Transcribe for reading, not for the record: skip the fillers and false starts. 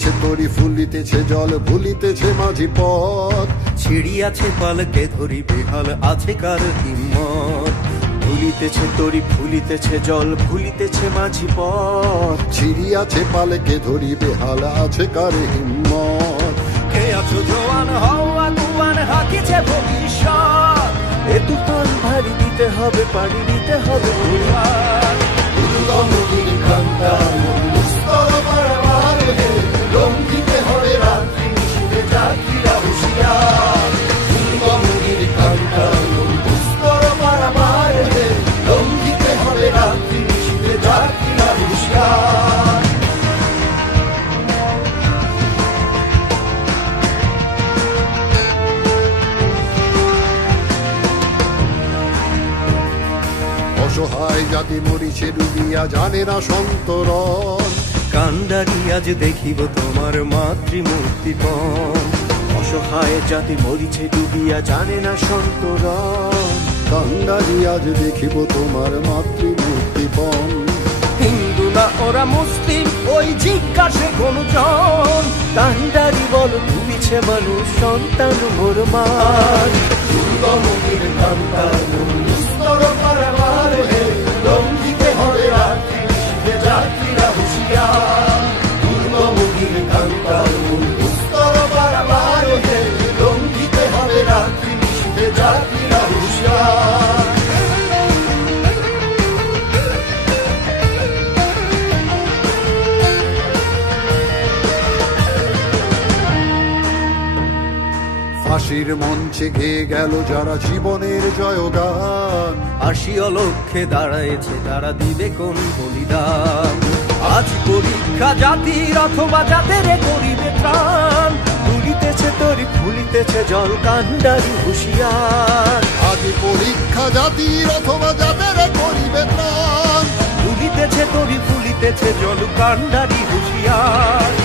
দুলিতেছে তরি ফুলিতেছে জল ভুলিতেছে মাঝি পথ ছিড়িয়াছে পালকে ধরি বেহাল আছে কার হিম্মত ভুলিতেছে তরি ফুলিতেছে জল ভুলিতেছে মাঝি পথ ছিড়িয়াছে পালকে ধরি বেহাল আছে কার হিম্মত কে আছো জোয়ান হওয়া কুয়ান হাকিছে ভবিষ্যৎ এ তুফান ভারী দিতে হবে পাড়ি দিতে হবে উড়ান দুর্গমগিরি কান্তা দুস্তর পারাবার হে লঙ্ঘিতে হবে রাত্রি নিশীথে যাত্রীরা হুঁশিয়ার দুর্গমগিরি কান্তা দুস্তর পারাবার হে লঙ্ঘিতে হবে রাত্রি নিশীথে যাত্রীরা হুঁশিয়ার অসহায় জাতি মরিছে ডুবিয়া জানে না সন্তরণ কান্ডারি আজ দেখিব তোমার মাতৃমূর্তিপণ অসহায় জাতি মরিছে ডুবিয়া জানে না সন্তরণ কান্ডারি আজ দেখিব তোমার মাতৃমূর্তিপণ হিন্দু না ওরা মুসলিম ওই জিজ্ঞাসে কোন জন কান্ডারি বল ডুবিছে মানুষ সন্তান মোর মান দুর্গমগির কান্তা দুস্তর পারাবার হে লঙ্ঘিতে হবে রাত্রি নিশীথে যাত্রীরা হুঁশিয়ার দুর্গমগির কান্তা দুস্তর পারাবার হে লঙ্ঘিতে হবে রাত্রি নিশীথে যাত্রীরা হুঁশিয়ার ফাঁসির মঞ্চে গেয়ে গেল যারা জীবনের জয়গান আসি অলক্ষ্যে দাঁড়ায়েছে তারা দিবে কোন বলিদান আজ পরীক্ষা জাতির অথবা যাদের করিবে ত্রাণ তুলিতেছে তরি ফুলিতেছে জল কান্ডারি হুঁশিয়ার আজ পরীক্ষা জাতির অথবা যাদের করিবে ত্রাণ তুলিতেছে তরি ফুলিতেছে জল কান্ডারি হুঁশিয়ার